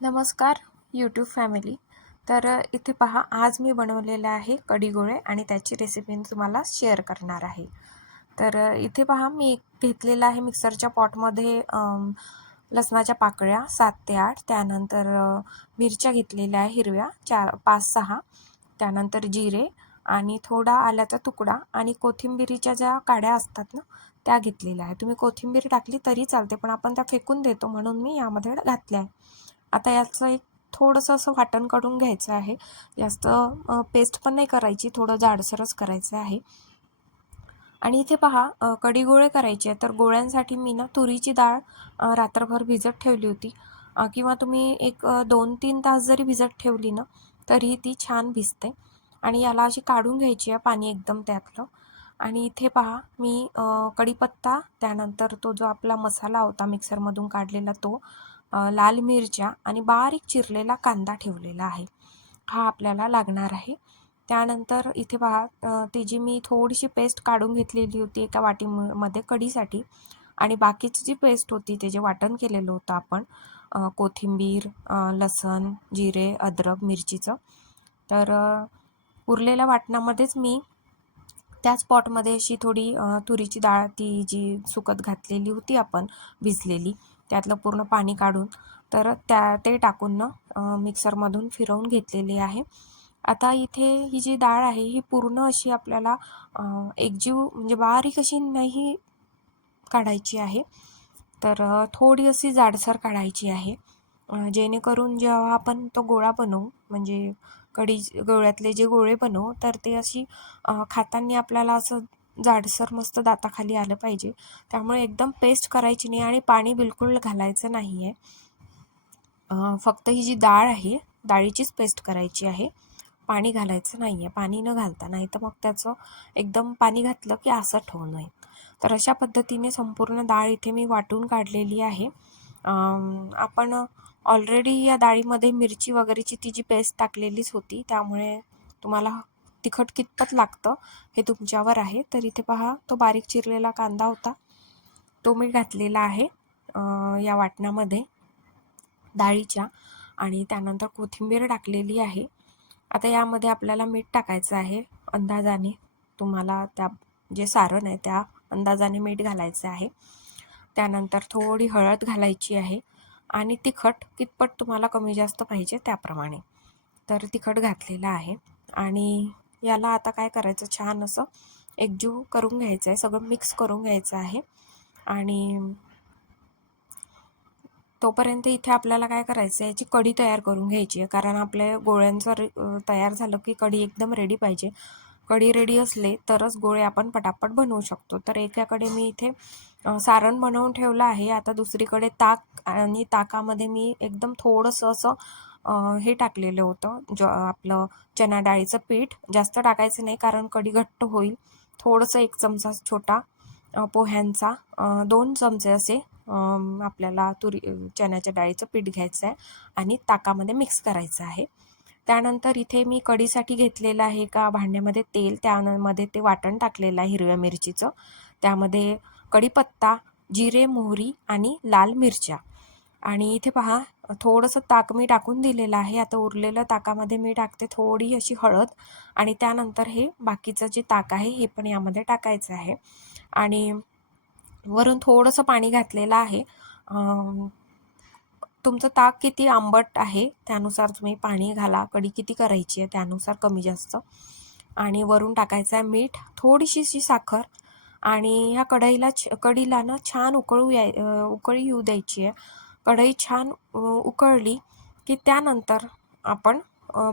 नमस्कार YouTube family तर इथे पहा आज मी बनवलेलं आहे कढी गोळे आणि त्याची रेसिपी मी तुम्हाला शेअर करणार आहे. तर इथे पहा मी घेतलेलं आहे मिक्सरच्या पॉटमध्ये लसणाच्या पाकळ्या सात ते आठ. त्यानंतर मिरच्या घेतलेल्या आहे हिरव्या चार पाच सहा. त्यानंतर जिरे आणि थोडा आल्याचा तुकडा आणि कोथिंबिरीच्या ज्या काड्या असतात ना त्या घेतलेल्या आहे. तुम्ही कोथिंबीर टाकली तरी चालते पण आपण त्या फेकून देतो म्हणून मी यामध्ये घातल्या आहे आता याचं एक थोडंसं असं वाटण काढून घ्यायचं आहे. जास्त पेस्ट पण नाही करायची थोडं जाडसरच करायचं आहे. आणि इथे पहा कडी गोळे करायचे तर गोळ्यांसाठी मी ना तुरीची डाळ रात्रभर भिजत ठेवली होती. किंवा तुम्ही एक दोन तीन तास जरी भिजत ठेवली ना तरीही ती छान भिजते. आणि याला अशी काढून घ्यायची आहे पाणी एकदम त्यातलं. आणि इथे पहा मी कढीपत्ता त्यानंतर तो जो आपला मसाला होता मिक्सरमधून काढलेला तो लाल मिरच्या आणि बारीक चिरलेला कांदा ठेवलेला आहे. हा आपल्याला लागणार आहे. त्यानंतर इथे पहा ती जी मी थोडीशी पेस्ट काढून घेतलेली होती एका वाटीमध्ये कढीसाठी आणि बाकीची जी पेस्ट होती ते जे वाटण केलेलं होतं आपण कोथिंबीर लसण जिरे अद्रक मिरचीचं. तर उरलेल्या वाटणामध्येच मी त्याच पॉटमध्ये अशी थोडी तुरीची डाळ ती जी सुकत घातलेली होती आपण भिजलेली त्यातलं पूर्ण पाणी काढून तर त्या ते टाकून ना मिक्सरमधून फिरवून घेतलेली आहे. आता इथे ही जी डाळ आहे ही पूर्ण अशी आपल्याला एकजीव म्हणजे बारीक अशी नाही काढायची आहे. तर थोडी अशी जाडसर काढायची आहे. जेणेकरून जेव्हा आपण तो गोळा बनवू म्हणजे कढी गोळ्यातले जे गोळे बनवू तर ते अशी खातांनी खाताना आपल्याला असं जाडसर मस्त दाताखाली आलं पाहिजे. त्यामुळे एकदम पेस्ट करायची नाही आणि पाणी बिलकुल घालायचं नाही आहे फक्त ही जी डाळ आहे डाळीचीच पेस्ट करायची आहे. पाणी घालायचं नाही आहे पाणी न घालता नाही तर मग त्याचं एकदम पाणी घातलं की असं होऊ नये. तर अशा पद्धतीने संपूर्ण डाळ इथे मी वाटून काढलेली आहे. आपण ऑलरेडी या डाळीमध्ये मिरची वगैरेची ती जी पेस्ट टाकलेलीच होती त्यामुळे तुम्हाला तिखट कितपत लागतं हे तुमच्यावर आहे. तर इथे पहा तो बारीक चिरलेला कांदा होता. तो मी घातलेला आहे या वाटणामध्ये डाळीच्या. आणि त्यानंतर कोथिंबीर टाकलेली आहे. आता यामध्ये आपल्याला मीठ टाकायचं आहे अंदाजाने. तुम्हाला त्या जे सारण आहे त्या अंदाजाने मीठ घालायचं आहे. त्यानंतर थोडी हळद घालायची आहे. आणि तिखट कितपट तुम्हाला कमी जास्त पाहिजे त्याप्रमाणे. तर तिखट घातलेलं आहे. आणि याला आता काय करायचं? छान असं एकजीव करून घ्यायचं आहे सगळं मिक्स करून घ्यायचं आहे. आणि तोपर्यंत इथे आपल्याला काय करायचं आहे याची कढी तयार करून घ्यायची आहे. कारण आपल्या गोळ्यांचं रे तयार झालं की कढी एकदम रेडी पाहिजे. कढी रेडी असले तरच गोळे आपण पटापट बनवू शकतो. तर एकाकडे मी इथे सारण बनवून ठेवलं आहे. आता दुसरीकडे ताक आणि ताकामध्ये मी एकदम थोडंसं असं हे टाकलेलं होतं. ज आपलं चना डाळीचं पीठ जास्त टाकायचं नाही कारण कढी घट्ट होईल. थोडंसं एक चमचा छोटा पोह्यांचा दोन चमचे असे आपल्याला तुरी चण्याच्या डाळीचं पीठ घ्यायचं आहे आणि ताकामध्ये मिक्स करायचं आहे. त्यानंतर इथे मी कढीसाठी घेतलेलं आहे का भांड्यामध्ये तेल त्यामध्ये ते वाटण टाकलेलं आहे हिरव्या मिरचीचं. त्यामध्ये कढीपत्ता जिरे मोहरी आणि लाल मिरच्या. आणि इथे पहा थोडंसं ताक मी टाकून दिलेलं आहे. आता उरलेलं ताकामध्ये मी टाकते थोडी अशी हळद आणि त्यानंतर हे बाकीचं जे ताक आहे हे पण यामध्ये टाकायचं आहे. आणि वरून थोडंसं पाणी घातलेलं आहे. तुमचं ताक किती आंबट आहे त्यानुसार तुम्ही पाणी घाला. कढी किती करायची आहे त्यानुसार कमी जास्त. आणि वरून टाकायचं आहे मीठ थोडीशीशी साखर. आणि ह्या कढईला छ कढीला ना छान उकळू याय उकळी येऊ द्यायची आहे. कढई छान उकळली की त्यानंतर आपण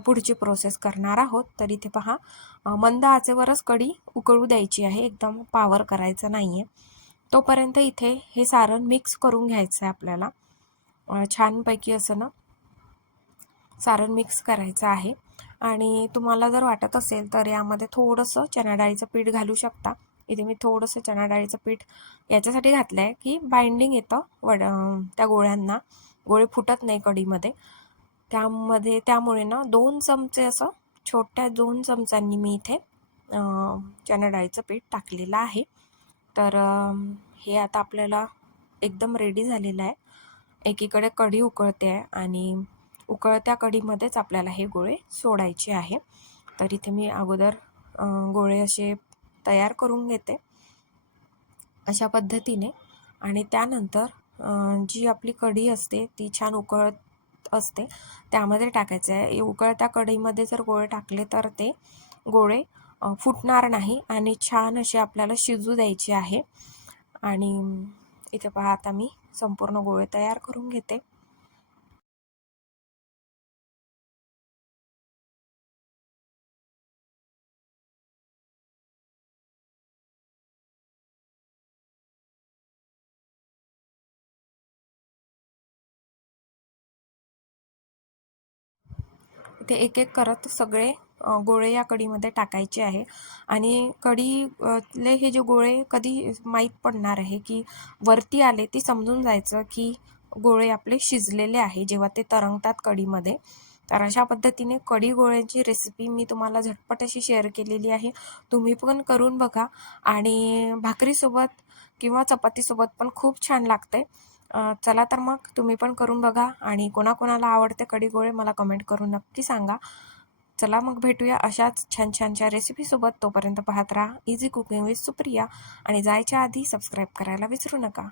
पुढची प्रोसेस करणार आहोत. तर इथे पहा मंद आचेवरच कढी उकळू द्यायची आहे. एकदम पावर करायचं नाही आहे तोपर्यंत इथे हे सारण मिक्स करून घ्यायचं आहे आपल्याला छानपैकी असं ना सारण मिक्स करायचं आहे. आणि तुम्हाला जर वाटत असेल तर यामध्ये थोडंसं चणाडाळीचं पीठ घालू शकता. इथे मी थोडंसं चणा डाळीचं पीठ याच्यासाठी घातलं आहे की बाइंडिंग येतं वड त्या गोळ्यांना. गोळे फुटत नाही कढीमध्ये. त्यामध्ये त्यामुळे ना दोन चमचे असं छोट्या दोन चमच्यांनी मी इथे चणा डाळीचं पीठ टाकलेलं आहे. तर हे आता आपल्याला एकदम रेडी झालेलं आहे. एकीकडे कढी उकळते आहे आणि उकळत्या कढीमध्येच आपल्याला हे गोळे सोडायचे आहे. तर इथे मी अगोदर गोळे असे तयार करून घेते अशा पद्धतीने. आणि त्यानंतर जी आपली कढी असते ती छान उकळत असते. त्यामध्ये टाकायचं आहे. उकळत्या कढईमध्ये जर गोळे टाकले तर ते गोळे फुटणार नाही आणि छान असे आपल्याला शिजू द्यायचे आहे. आणि इथे पहा आता मी संपूर्ण गोळे तयार करून घेते. ते एक एक करत सगळे गोळे या कढीमध्ये टाकायचे आहे. आणि कढी हे जे गोळे कधी माहीत पडणार आहे की वरती आले ती समजून जायचं की गोळे आपले शिजलेले आहे जेव्हा ते तरंगतात कढीमध्ये. तर अशा पद्धतीने कढी गोळ्यांची रेसिपी मी तुम्हाला झटपट अशी शेअर केलेली आहे. तुम्ही पण करून बघा. आणि भाकरीसोबत किंवा चपातीसोबत पण खूप छान लागते चला तर मग तुम्ही पण करून बघा आणि कोणाकोणाला आवडते कडी गोळे मला कमेंट करून नक्की सांगा. चला मग भेटूया अशाच छान छानच्या रेसिपीसोबत तोपर्यंत पाहत राहा. इझी कुकिंग विथ सुप्रिया आणि जायच्या आधी सबस्क्राईब करायला विसरू नका.